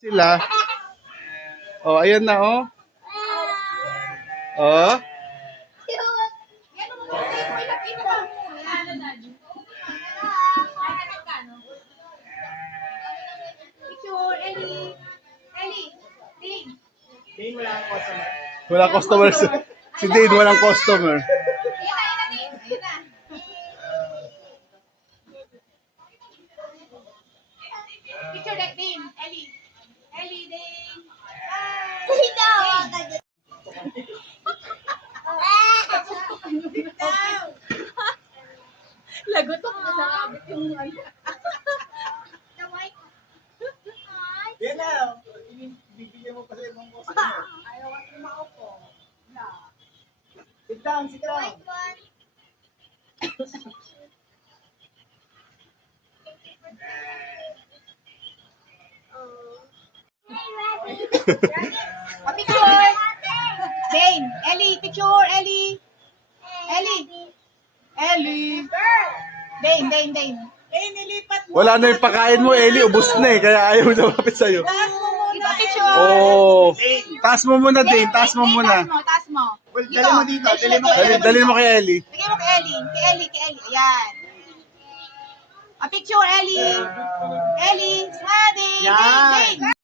Sila. Oh, ayan na, oh. Oh. Walang customer. Si Dane, walang customer. Picture that Dane, Ellie. Ellie, Dane. Lagotok na sa rabbit yung ano. Yan na. Bibigyan mo pa sa ibang customer. Ayaw kasi maupo. Sit down, sit down. Picture. Dane, Ellie, picture, Ellie. Ellie. Ellie. Dane. Nilipat mo. Wala na yung pakain mo, Ellie. Ubus na eh. Kaya ayaw na mapit sa'yo. Taas mo muna. Picture. Oh. Taas mo muna, Dane. Taas mo muna. Taas mo. Well, dali mo dito. Dali mo Dali mo kay Ellie. Bigyan mo kay Ellie. Kay Ellie. Ayan. A picture, Ellie. Ellie. Smiley. Yan. Dane.